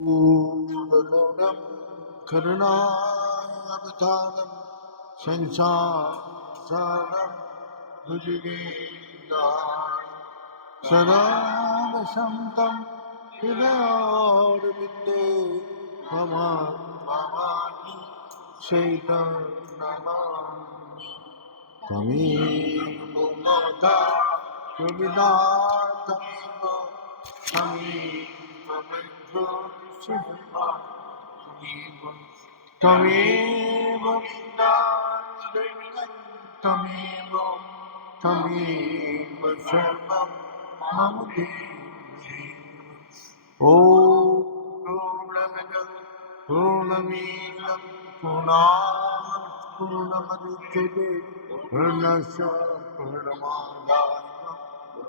पूर्णगुणं करुणावतारं संसारसारं भुजगेन्द्राणि सदा वसन्तं हृदयारविन्दे भवानि चैतं नमामि त्वमेव माता त्वमिदातमेव त्वमेव बन्धुर्सुखा त्वमेव विद्यां त्वमेव सर्वं मम देहि ॐ पूर्णमदः पूर्णमिदं पूर्णमुदच्यते पूर्णस्य पूर्णमादाय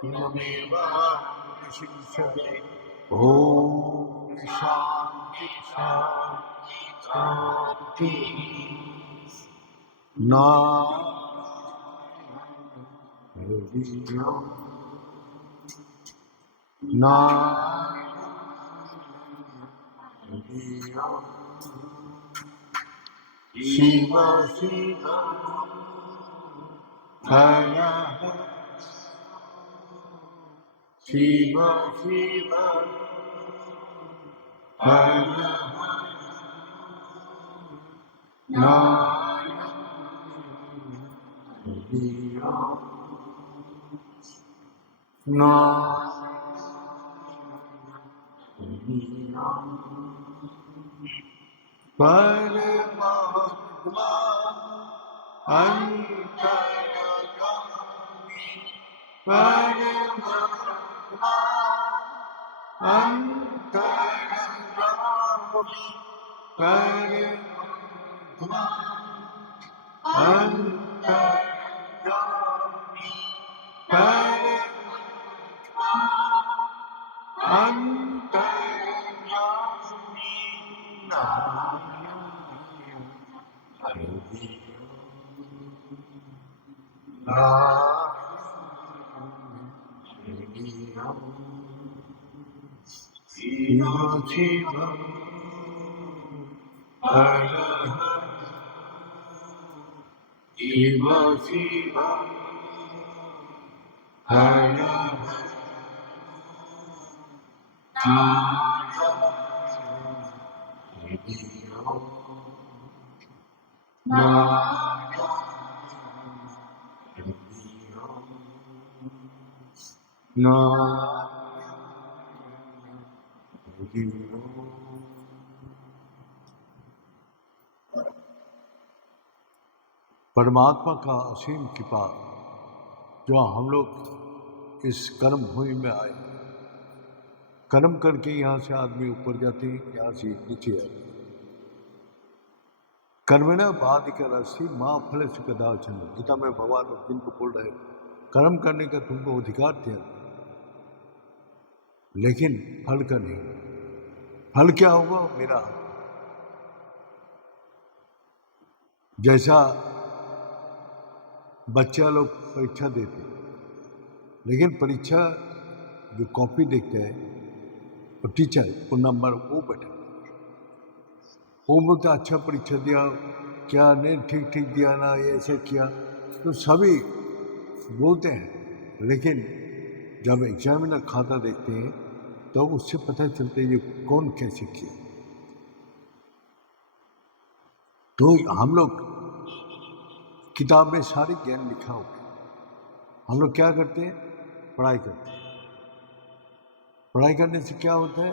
पूर्णमेवावशिष्यते ॐ शान्ति शान्ति शान्ति Shiva Shiva Hara Shiva Shiva Hara Paramatma Antaragami Paramatma Antaragami Paramatma Antaragami Paramatma Antaragami Shiva Shiva Hara Shiva Shiva Hara परमात्मा का असीम कृपा जो हम लोग इस कर्म भूमि में आए, कर्म करके यहाँ से आदमी ऊपर जाते हैं, यहाँ से नीचे आते हैं। कर्मणा बाधिकारस्य मां फलस्य कदाचन। गीता में भगवान अर्जुन को बोल रहे, कर्म करने का तुमको अधिकार दिया, लेकिन फल का नहीं। फल क्या होगा मेरा? जैसा बच्चा लोग परीक्षा देते, लेकिन परीक्षा जो कॉपी देखते हैं और टीचर वो नंबर वो बैठा, वो बोलता अच्छा परीक्षा दिया, क्या नहीं ठीक ठीक दिया ना, ये ऐसे किया, तो सभी बोलते हैं, लेकिन जब एग्जामिनर खाता देखते हैं तो उससे पता चलता है ये कौन कैसे किया। तो हम लोग किताब में सारे ज्ञान लिखा हुआ है, हम लोग क्या करते हैं? पढ़ाई करते हैं। पढ़ाई करने से क्या होता है?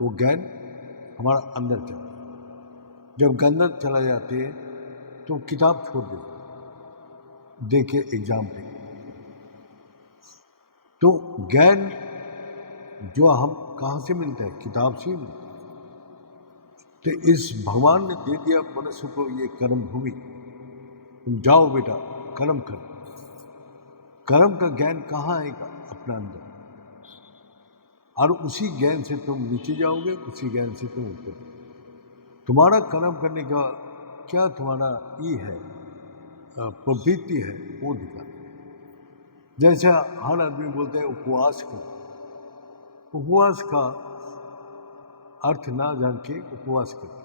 वो ज्ञान हमारा अंदर चलता है। जब अंदर चला जाते हैं तो किताब छोड़ देते, देखे एग्जाम पे। तो ज्ञान जो हम कहाँ से मिलता है? किताब से मिलता है। तो इस भगवान ने दे दिया मनुष्य को ये कर्म भूमि, तुम जाओ बेटा कर्म करो। कर्म का ज्ञान कहाँ आएगा? अपना अंदर। और उसी ज्ञान से तुम नीचे जाओगे, उसी ज्ञान से तुम ऊपर। तुम्हारा कर्म करने का क्या तुम्हारा ये है, प्रवृत्ति है, वो दिखा। जैसे हर आदमी बोलते हैं उपवास का, उपवास का अर्थ ना जान के उपवास करते,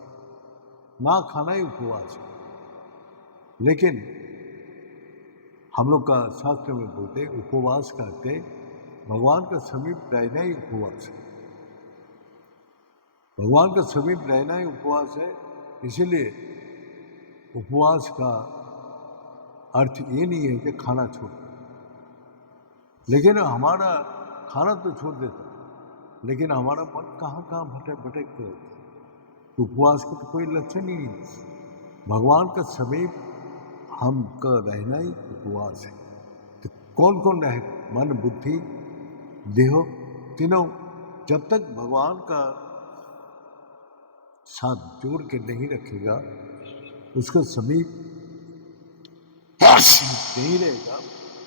ना खाना ही उपवास है। लेकिन हम लोग का शास्त्र में बोलते उपवास करते भगवान का समीप रहना ही उपवास है। भगवान का समीप रहना ही उपवास है। इसीलिए उपवास का अर्थ ये नहीं है कि खाना छोड़, लेकिन हमारा खाना तो छोड़ देता, लेकिन हमारा मन कहाँ कहाँ भटकते रहता है। उपवास का तो कोई लक्षण ही नहीं। भगवान का समीप हमका रहना ही उपवास है। तो कौन कौन रहे? मन, बुद्धि, देह, तीनों जब तक भगवान का साथ जोड़ के नहीं रखेगा, उसका समीप नहीं रहेगा,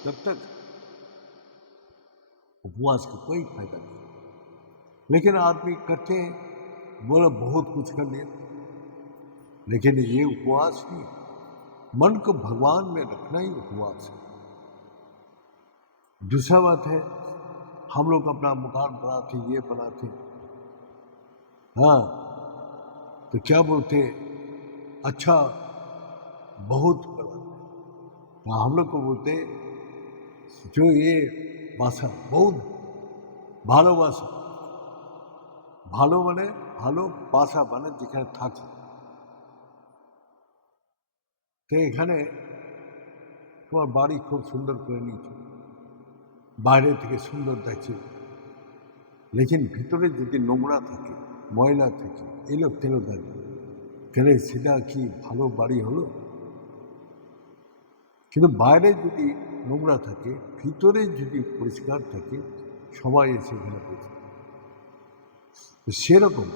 तब तक उपवास का कोई फायदा नहीं। लेकिन आदमी करते हैं, बोला बहुत कुछ कर लिया, लेकिन ये उपवास नहीं। मन को भगवान में रखना ही उपवास है। दूसरा बात है, हम लोग अपना मकान बनाते, ये बनाते, हाँ, तो क्या बोलते, अच्छा बहुत बड़ा, तो हम लोग को बोलते जो ये भाषा बहुत ভালোবাসা, ভালো মানে ভালোবাসা মানে যেখানে থাকি। তো এখানে তোমার বাড়ি খুব সুন্দর করে নিয়েছো, বাইরে থেকে সুন্দর দেখছে, লেকিন ভিতরে যদি নোংরা থাকে, ময়লা থাকে, এলো তেলো থাকে, তাহলে সেটা কি ভালো বাড়ি হলো? কিন্তু বাইরে যদি নোংরা থাকে, ভিতরে যদি পরিষ্কার থাকে, সবাই এসে এখানে বসে। সেরকম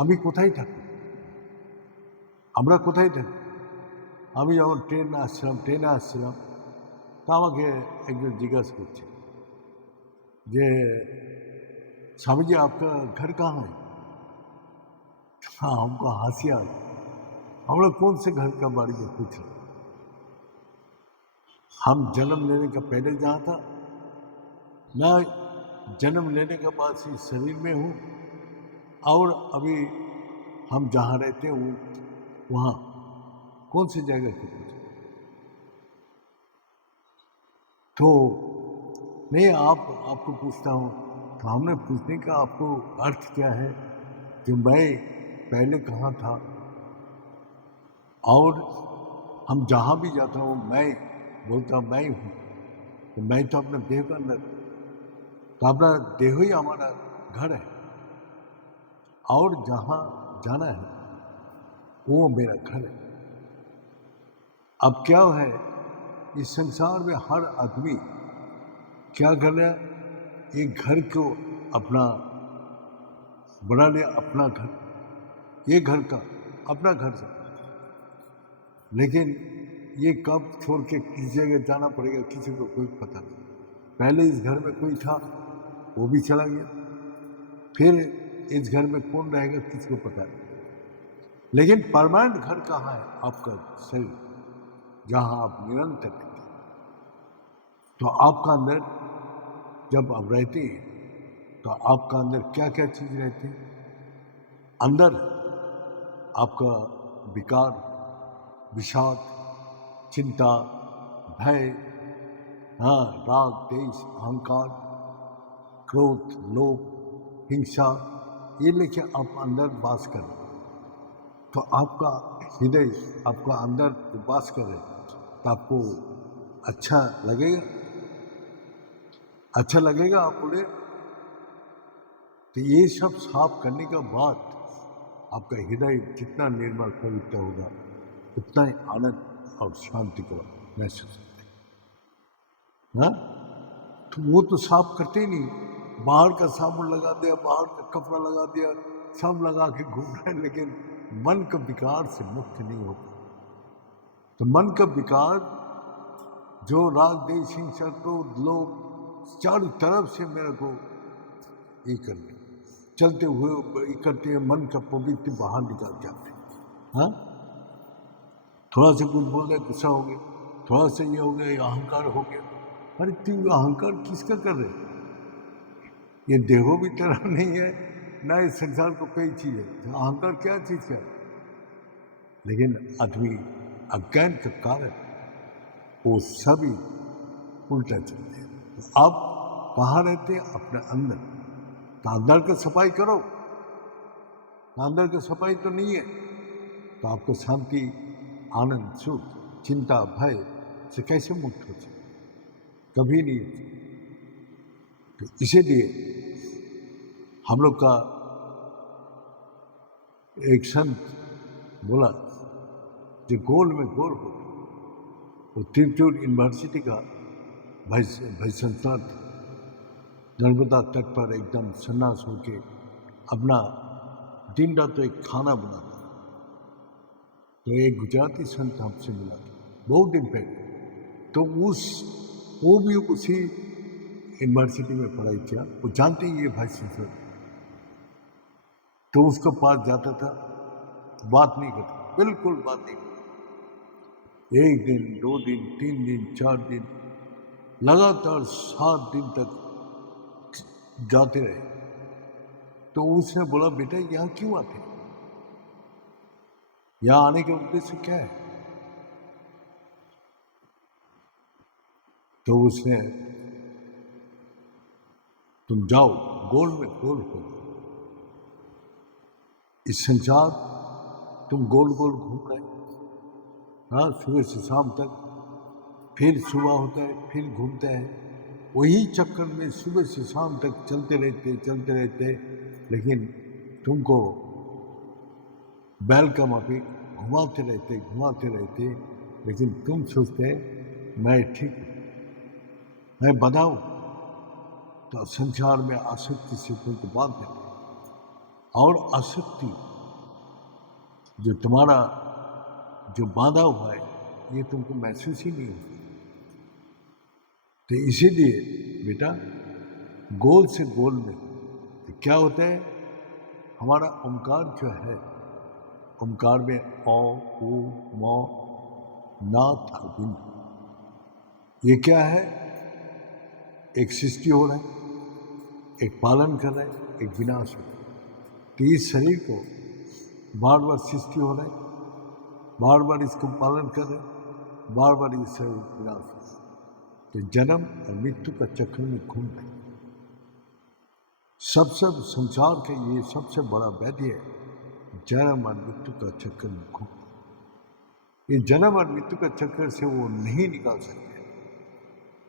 আমি কোথায় থাকি, আমরা কোথায় থাকি? আমি যখন ট্রেনে আসছিলাম, তা আমাকে একজন জিজ্ঞাসা করছে যে स्वामी जी आपका घर कहाँ है? हाँ, हमको हंसी आ गई। हम लोग कौन से घर का बारे में पूछ रहे? हम जन्म लेने का पहले जहाँ था, मैं जन्म लेने के बाद से शरीर में हूँ, और अभी हम जहाँ रहते हैं वहाँ कौन सी जगह की पूछे? तो नहीं, आपको पूछता हूँ। तो हमने पूछने का आपको अर्थ क्या है कि मैं पहले कहाँ था, और हम जहाँ भी जाता हूँ मैं बोलता मैं हूँ, तो मैं तो अपने देह का अंदर, तो अपना देह ही हमारा घर है, और जहाँ जाना है वो मेरा घर है। अब क्या है, इस संसार में हर आदमी क्या कर रहा है, एक घर को अपना बना लिया, अपना घर, ये घर का अपना घर से, लेकिन ये कब छोड़ के किसी जगह जाना पड़ेगा किसी को कोई पता नहीं। पहले इस घर में कोई था, वो भी चला गया, फिर इस घर में कौन रहेगा किसी को पता नहीं। लेकिन परमानेंट घर कहाँ है? आपका शरीर, जहाँ आप निरंतर रहते हैं। तो आपका अंदर जब आप रहते हैं, तो आपका अंदर क्या क्या चीज रहती है? अंदर आपका विकार, विषाद, चिंता, भय, हाँ, राग, द्वेष, अहंकार, क्रोध, लोभ, हिंसा, ये लेके आप अंदर वास करें, तो आपका हृदय आपका अंदर वास करे, तो आपको अच्छा लगेगा, अच्छा लगेगा आप बोले। तो ये सब साफ करने के बाद आपका हृदय जितना निर्मल पवित्र होगा, उतना ही आनंद और शांति को महसूस होता है। हाँ, तो वो तो साफ करते ही नहीं, बाहर का साबुन लगा दिया, बाहर का कपड़ा लगा दिया, सब लगा के घूम रहे हैं, लेकिन मन का विकार से मुक्त नहीं होता। तो मन का विकार जो राग, द्वेष, हिंसा, क्रोध, लोभ, चारों तरफ से मेरे को ये करते चलते हुए करते हैं, मन का पवित्र बाहर निकाल जाते हैं। हाँ, थोड़ा सा कुछ बोल रहे गुस्सा हो गया, थोड़ा सा ये हो गया, ये अहंकार हो गया। अरे तू अहंकार किसका कर रहे? ये देहो भी तेरा नहीं है, ना इस संसार को कोई चीज है। तो अहंकार क्या चीज है? लेकिन आदमी अज्ञान का कारण वो सभी उल्टा चलते हैं। तो आप कहाँ रहते हैं? अपने अंदर। तो अंदर की सफाई करो। अंदर की सफाई तो नहीं है तो आपको शांति, आनंद, सुख, चिंता, भय से कैसे मुक्त हो सकते? कभी नहीं हो सकते। तो इसीलिए हम लोग का एक संत बोला जो गोल में गोल हो, वो त्रिचूर यूनिवर्सिटी का भाई संस्थान था। नर्मदा तट पर एकदम सन्यास होके अपना दिन रात तो एक खाना बनाता। तो एक गुजराती संत हमसे मिला था बहुत दिन पहले। तो वो भी उसी यूनिवर्सिटी में पढ़ाई किया। वो जानते ही ये भाई संत। तो उसके पास जाता था, बात नहीं करता, बिल्कुल बात नहीं करता। 1 दिन, 2 दिन, 3 दिन, 4 दिन, लगातार 7 दिन तक जाते रहे। तो उसने बोला, बेटा यहाँ क्यों आते? यहाँ आने का उद्देश्य क्या है? तो उसने, तुम जाओ गोल में गोल हो। इस संसार तुम गोल गोल घूम रहे, हाँ, सुबह से शाम तक, फिर सुबह होता है, फिर घूमता है। वही चक्कर में सुबह से शाम तक चलते रहते। लेकिन तुमको बैल का माफिक घुमाते रहते। लेकिन तुम सोचते मैं ठीक हूं, मैं बधाऊं। तो संसार में आसक्ति से तुमको बांध देते। और आसक्ति जो तुम्हारा जो बांधा हुआ है, ये तुमको महसूस ही नहीं होता। तो इसीलिए बेटा गोल से गोल में तो क्या होता है? हमारा ओंकार जो है, ओंकार में ओ, उ, म, नाथ और बिंदु, ये क्या है? एक सृष्टि हो रहा है, एक पालन कर रहा है, एक विनाश हो रहा है। तो इस शरीर को बार बार सृष्टि हो रहा है, बार बार इसको पालन कर रहे हैं, बार बार ये शरीर विनाश हो रहा है। तो जन्म और मृत्यु का चक्र में घूम रहे। सब संसार का ये सबसे बड़ा व्याधि है, जन्म और मृत्यु का चक्कर में घूम। ये जन्म और मृत्यु का चक्कर से वो नहीं निकाल सकते।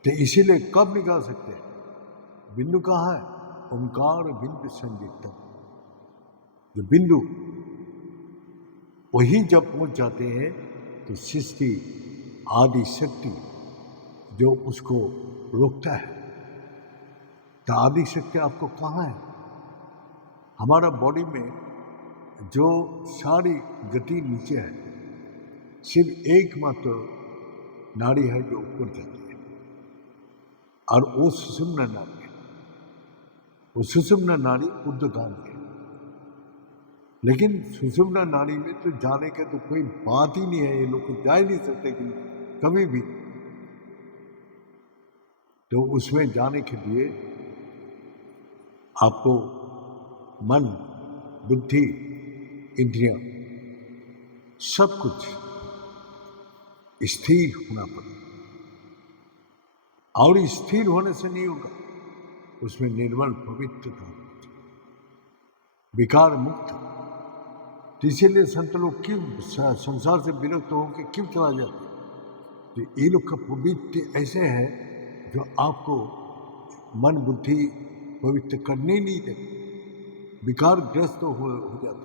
तो इसीलिए कब निकाल सकते हैं? बिंदु कहाँ है? ओंकार बिंदु संयुक्तम। जो बिंदु वही जब पहुंच जाते हैं तो सृष्टि आदि शक्ति जो उसको रोकता है। तो आदि शक्ति आपको कहाँ है? हमारा बॉडी में जो सारी गति नीचे है, सिर्फ एकमात्र नाड़ी है जो ऊपर जाती है, और वो सुषुम्ना नाड़ी है। वो सुषुम्ना नाड़ी ऊर्ध्वगामी है। लेकिन सुषुम्ना नाड़ी में तो जाने का तो कोई बात ही नहीं है। ये लोग जा ही नहीं सकते कि कभी भी। तो उसमें जाने के लिए आपको मन, बुद्धि, इंद्रियां, सब कुछ स्थिर होना पड़ेगा। और स्थिर होने से नहीं होगा, उसमें निर्मल पवित्रता, विकार मुक्त। तो इसीलिए संत लोग क्यों संसार से विरक्त होकर क्यों चला जाते? तो ये लोग का पवित्र ऐसे है जो आपको मन बुद्धि पवित्र करने ही नहीं देते, विकार ग्रस्त हो जाता।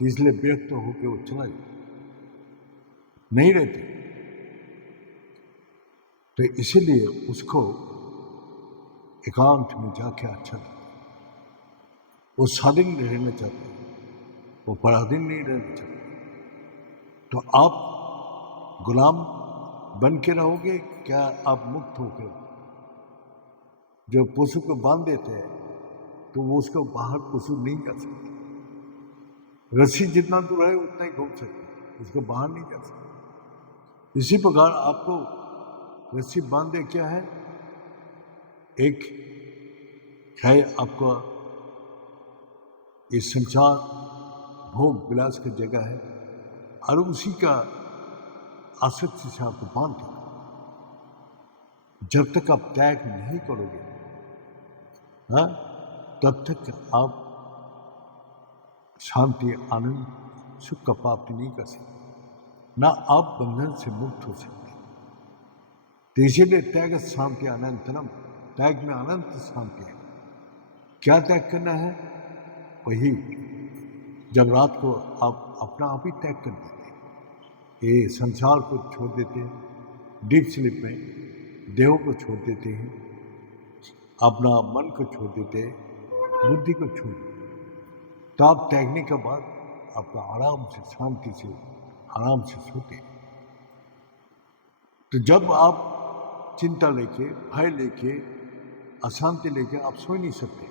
तो इसलिए विरक्त होकर वो चला जाता, नहीं रहते। तो इसीलिए उसको एकांत में जाके अच्छा लगता। वो स्वाधीन रहना चाहते हैं, वो पराधीन नहीं रहना चाहते। तो आप गुलाम बन के रहोगे क्या? आप मुक्त होकर? जो पशु को बांध देते हैं तो वो उसको बाहर पशु नहीं जा सकता। रस्सी जितना दूर है उतना ही घूम सकते, उसको बाहर नहीं जा सकता। इसी प्रकार आपको रस्सी बांधे क्या है? एक है आपका ये संसार भोग विलास की जगह है और उसी का आसक्ति से आपको बांध देगा। जब तक आप त्याग नहीं करोगे, हाँ, तब तक आप शांति, आनंद, सुख का प्राप्ति नहीं कर सकते, ना आप बंधन से मुक्त हो सकते। तो इसीलिए त्याग शांति अनंतरम, त्याग में अनंत शांति है। क्या त्याग करना है? वही जब रात को आप अपना आप ही त्याग कर देते हैं, ये संसार को छोड़ देते हैं, डीप स्लीप में देह को छोड़ देते हैं, अपना मन को छोड़ देते हैं, बुद्धि को छोड़ देते हैं, तो आप त्यागने के बाद आपका आराम से, शांति से, आराम से सोते हैं। तो जब आप चिंता लेके, भय लेके, अशांति लेके आप सो नहीं सकते,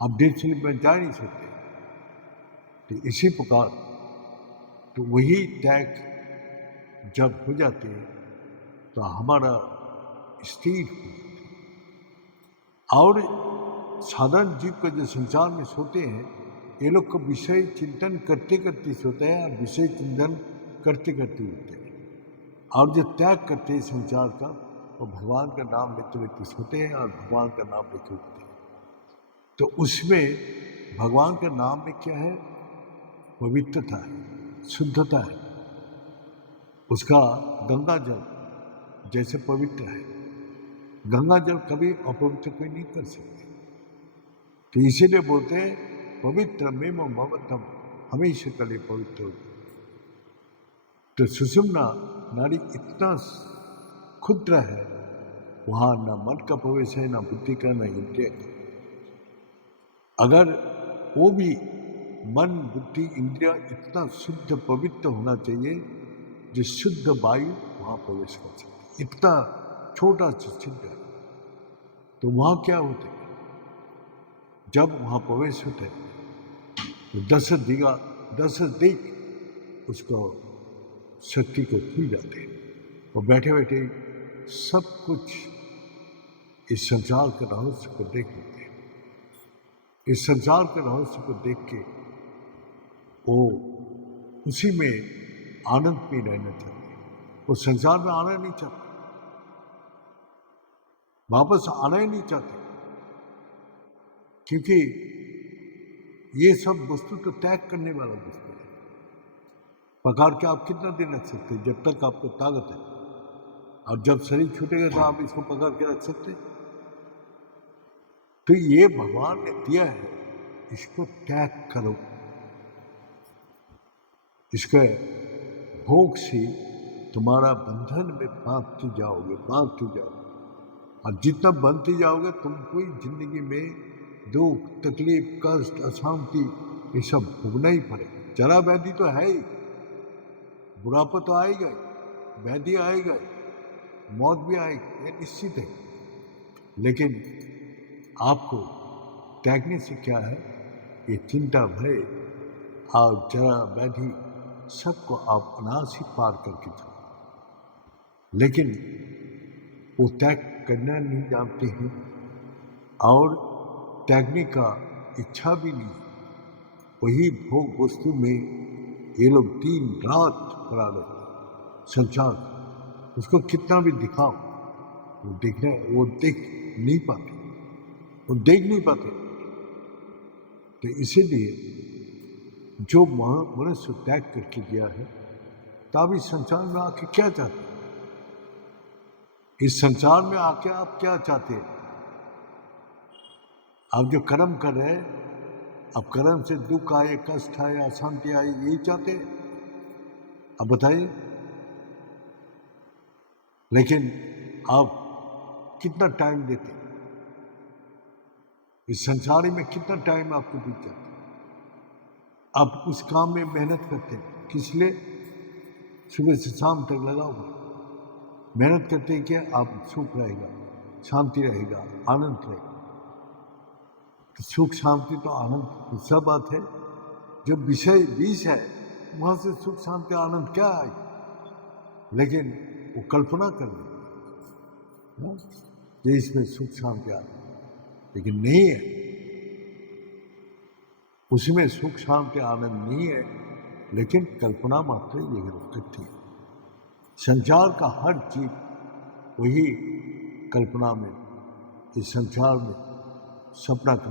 आप डीप स्लीप में जा नहीं सकते। तो इसी प्रकार तो वही त्याग जब हो जाते हैं तो हमारा स्थिर हो जाता है। और साधारण जीव का जो संसार में सोते हैं, ये लोग को विषय चिंतन करते करते सोते हैं और विषय चिंतन करते करते उठते हैं। और जो त्याग करते हैं संसार का, वो भगवान का नाम लेते लेते सोते हैं और भगवान का नाम लेते उठते हैं। तो उसमें भगवान का नाम में क्या है? पवित्रता है, शुद्धता है। उसका गंगा जल जैसे पवित्र है, गंगा जल कभी अपवित्र कोई नहीं कर सकते। तो इसीलिए बोलते हैं पवित्र मेम भवतम, हमेशा के लिए पवित्र हो। तो सुषुम्ना नाड़ी इतना क्षुद्र है, वहां न मन का प्रवेश है, न बुद्धि का, न इंद्रिय का। अगर वो भी मन, बुद्धि, इंद्रिय इतना शुद्ध पवित्र होना चाहिए जो शुद्ध वायु वहां प्रवेश कर सके, इतना छोटा सा छिद्र। तो वहां क्या होते, जब वहां प्रवेश होते तो दस दिग उसको शक्ति को खुल जाते हैं और बैठे बैठे सब कुछ इस संसार के रहस्य को देख लेते हैं। इस संसार के रहस्य को देख के वो उसी में आनंद में रहना चाहते हैं। वो संसार में आना नहीं चाहते, वापस आना ही नहीं चाहते, क्योंकि ये सब वस्तु तो त्याग करने वाला वस्तु है। पकड़ के आप कितना दिन रख सकते हैं? जब तक आपको ताकत है। और जब शरीर छूटेगा तो आप इसको पकड़ के रख सकते हैं? तो ये भगवान ने दिया है, इसको त्याग करो। इसके भोग से तुम्हारा बंधन में बांधते जाओगे। और जितना बनते जाओगे तुमको जिंदगी में दुख, तकलीफ, कष्ट, अशांति ये सब भोगना ही पड़ेगा। जरा व्याधि तो है ही, बुढ़ापा तो आएगा, व्याधि आएगा, मौत भी आएगी, ये निश्चित है। लेकिन आपको त्यागने से क्या है? ये चिंता, भय और जरा व्याधि सबको आप अनायास ही पार करके जाओ। लेकिन वो त्याग करना नहीं जानते हैं और त्यागने का इच्छा भी नहीं। वही भोग वस्तु में ये लोग दिन रात पड़ा रहते। संसार उसको कितना भी दिखाओ, वो देख नहीं पाते, वो देख नहीं पाते। तो इसीलिए जो मनुष्य त्याग करके गया है, तब इस संसार में आके क्या चाहते? इस संसार में आके आप क्या चाहते हैं? आप जो कर्म कर रहे हैं, अब कर्म से दुख आए, कष्ट आए, अशांति आए, यही चाहते हैं? अब बताइए। लेकिन आप कितना टाइम देते? इस संसार में कितना टाइम आपको बीत जाता? आप उस काम में मेहनत करते हैं, किस लिए? सुबह से शाम तक लगा हुआ मेहनत करते हैं कि आप सुख रहेगा, शांति रहेगा, आनंद रहेगा। तो सुख, शांति तो आनंद सब बात है। जो विषय बीज है वहां से सुख, शांति, आनंद क्या आएगा? लेकिन वो कल्पना कर लेते इसमें सुख, शांति, आनंद, लेकिन नहीं है। उसमें सुख शांति आनंद नहीं है, लेकिन कल्पना मात्र ये करती है। संसार का हर चीज वही कल्पना में, इस संसार में सपना का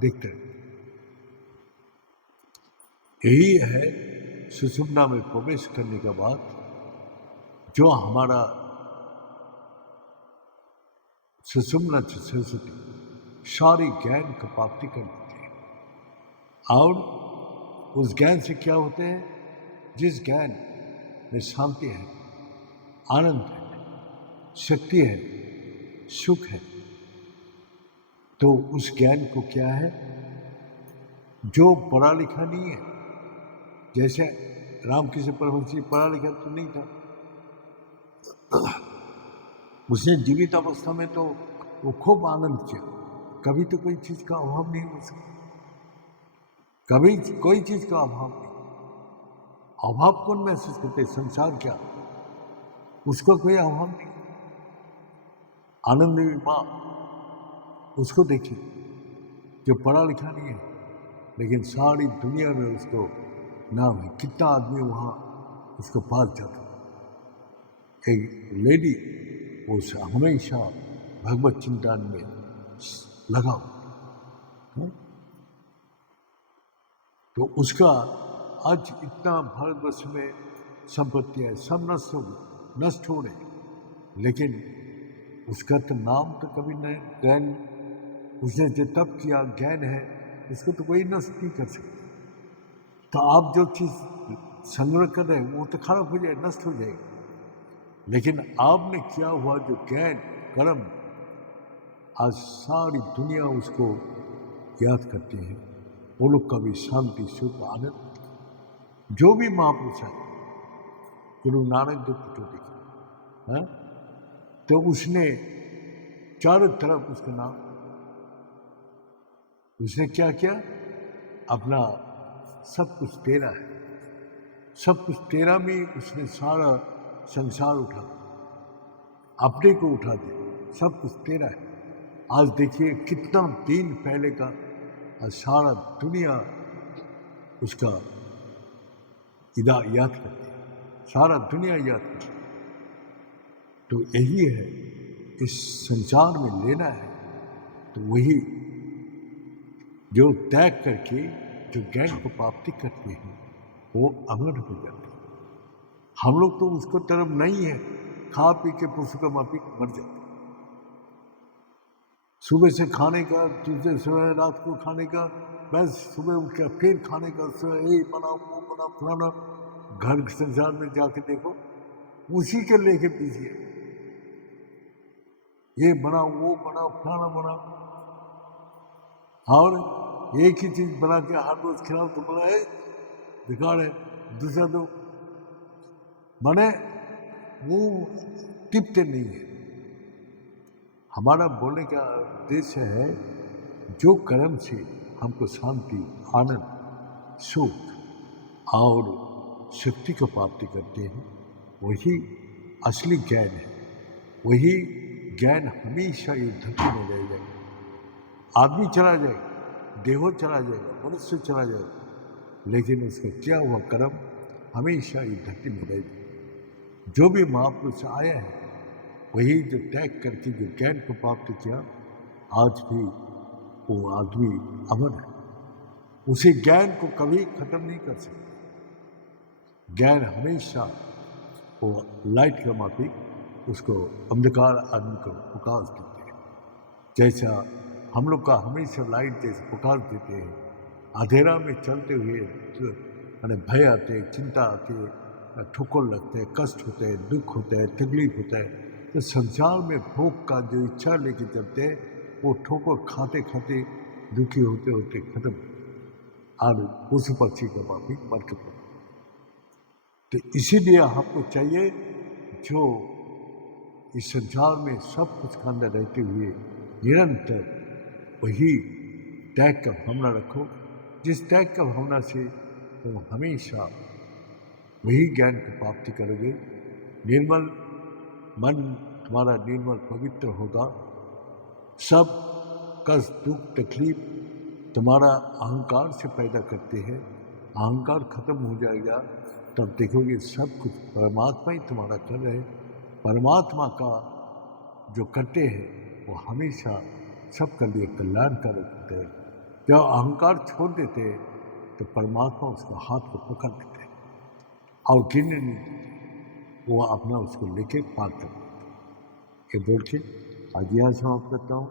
देखते हैं। यही है सुषुम्ना में प्रवेश करने के बाद जो हमारा सुषुम्ना सरस्वती सारी ज्ञान का प्राप्ति कर देती है। और उस ज्ञान से क्या होते हैं? जिस ज्ञान में शांति है, आनंद है, शक्ति है, सुख है, तो उस ज्ञान को क्या है, जो पढ़ा लिखा नहीं है, जैसे रामकृष्ण परमहंस जी पढ़ा लिखा तो नहीं था, उसने जीवित अवस्था में तो वो खूब आनंद किया, कभी तो कोई चीज का अभाव नहीं हो सकता, कभी कोई चीज का अभाव नहीं। अभाव कौन महसूस करते? संसार क्या, उसको कोई अभाव नहीं। आनंद में माँ उसको देखिए जो पढ़ा लिखा नहीं है, लेकिन सारी दुनिया में उसको नाम है। कितना आदमी वहाँ उसको पास जाता। एक लेडी वो हमेशा भगवत चिंतन में लगा हुआ, तो उसका आज इतना भारतवर्ष में संपत्ति है, सब नष्ट हो रहे, लेकिन उसका तो नाम तो कभी नहीं, ज्ञान उसने जो तप किया ज्ञान है, उसको तो कोई नष्ट नहीं कर सकता। तो आप जो चीज संग्रह कर रहे हैं वो तो खराब हो जाए, नष्ट हो जाएगा, लेकिन आपने किया हुआ जो ज्ञान कर्म, आज सारी दुनिया उसको याद करती है। वो लोग कभी शांति सुख आनंद, जो भी महापुरुष है, गुरु नानक देव को देखिए, तो उसने चारों तरफ उसका नाम, उसने क्या किया, अपना सब कुछ तेरा है, सब कुछ तेरा में उसने सारा संसार उठा, अपने को उठा दिया, सब कुछ तेरा है। आज देखिए कितना दिन पहले का, आज सारा दुनिया उसका याद करती है, सारा दुनिया याद करती है। तो यही है, इस संसार में लेना है तो वही जो त्याग करके जो ज्ञान को प्राप्ति करते हैं वो अमर हो जाते हैं। हम लोग तो उसको तरफ नहीं है, खा पी के पुष्कर मापी मर जाते, सुबह से खाने का, दूसरे समय रात को खाने का, बस सुबह उठ के फिर खाने का, यही बनाओ वो बनाओ फलाना। घर संसार में जाके देखो उसी के लेके पीछे, ये बनाओ वो बनाओ फलाना बनाओ, और एक ही चीज बना के हर रोज खिलाओ तो बोला है बेकार है, दूसरा तो बने, वो टिपते नहीं है। हमारा बोलने का उद्देश्य है जो कर्म से हमको शांति आनंद सुख और शक्ति को प्राप्ति करते हैं, वही असली ज्ञान है। वही ज्ञान हमेशा ये धरती में रह जाएगा। आदमी चला जाएगा, देहो चला जाएगा, मनुष्य चला जाएगा, लेकिन उसका क्या हुआ कर्म हमेशा ये धरती में रह जाएगा। जो भी महापुरुष आया है वही जो त्याग करके जो ज्ञान को प्राप्त किया, आज भी वो आदमी अमर है। उसी ज्ञान को कभी खत्म नहीं कर सकते। ज्ञान हमेशा वो लाइट का माफिक उसको अंधकार आदमी को प्रकाश देते हैं। जैसा हम लोग का हमेशा लाइट जैसे प्रकाश देते हैं, अंधेरा में चलते हुए मैंने भय आते हैं, चिंता आती है, ठोकर लगते हैं, कष्ट होते हैं, दुख होता है, तकलीफ होता है, तो संसार में भोग का जो इच्छा लेके चलते हैं वो ठोकर खाते खाते दुखी होते होते खत्म, और पशु पक्षी का माफी मर के पड़े। तो इसीलिए हमको चाहिए जो इस संसार में सब कुछ के अंदर रहते हुए निरंतर वही त्याग का भावना रखो। जिस त्याग का भावना से तुम हमेशा वही ज्ञान की प्राप्ति करोगे। निर्मल मन तुम्हारा निर्मल पवित्र होगा। सब कष्ट दुख तकलीफ तुम्हारा अहंकार से पैदा करते हैं, अहंकार खत्म हो जाएगा तब देखोगे सब कुछ परमात्मा ही तुम्हारा कर रहे हैं। परमात्मा का जो करते हैं वो हमेशा सबके लिए कल्याणकारक होते हैं। जब अहंकार छोड़ देते हैं तो परमात्मा उसका हाथ को पकड़ लेते हैं और गिरने नहीं देते, वो अपना उसको लेके पार कर देते। ये बोल के आज यहाँ समाप्त करता हूँ।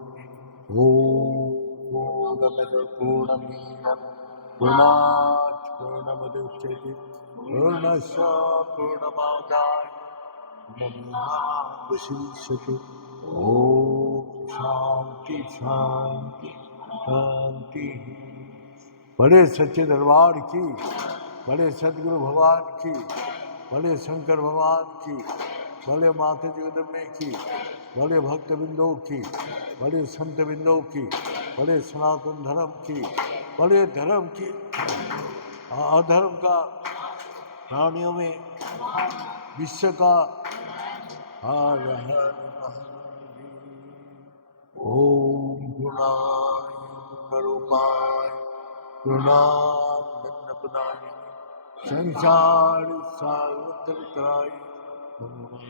पूर्णात् पूर्णमुदच्यते पूर्णस्य पूर्णमादाय पूर्णमेवावशिष्यते। ओम शांति शांति शांति। बड़े सच्चे दरबार की, बड़े सदगुरु भगवान की, बड़े शंकर भगवान की, बड़े माता जगदम्बे की, बड़े भक्त बिंदों की, बड़े संत बिंदों की, बड़े सनातन धर्म की, बड़े धर्म की, अधर्म का, प्राणियों में विश्व का हर हर महादेव। ओम गुणाय गुणरूपाय गुणानंदपदाय संसार सागरतराय नमः।